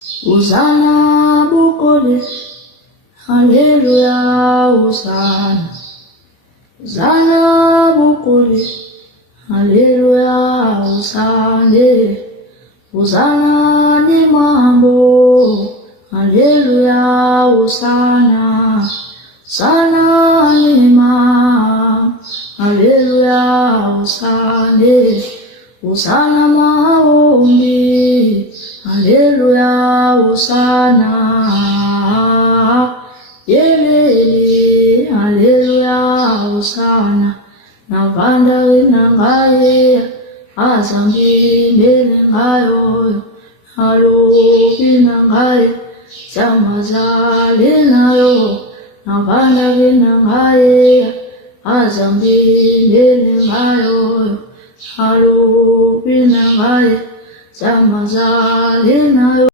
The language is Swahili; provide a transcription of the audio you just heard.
Hosana bukole, haleluya, hosana. Hosana bukole, haleluya, hosana. Hosana ni mambo, haleluya, hosana. Hosana ni mambo, haleluya, hosana. Hosana maombi, haleluya, hosana. Yelele, haleluya, hosana. Navanda winangaye, azambi mbele ngayo. Halupi nangaye, zamazali nayo. Navanda winangaye, azambi mbele ngayo. Halupi nangaye, zamazali nayo.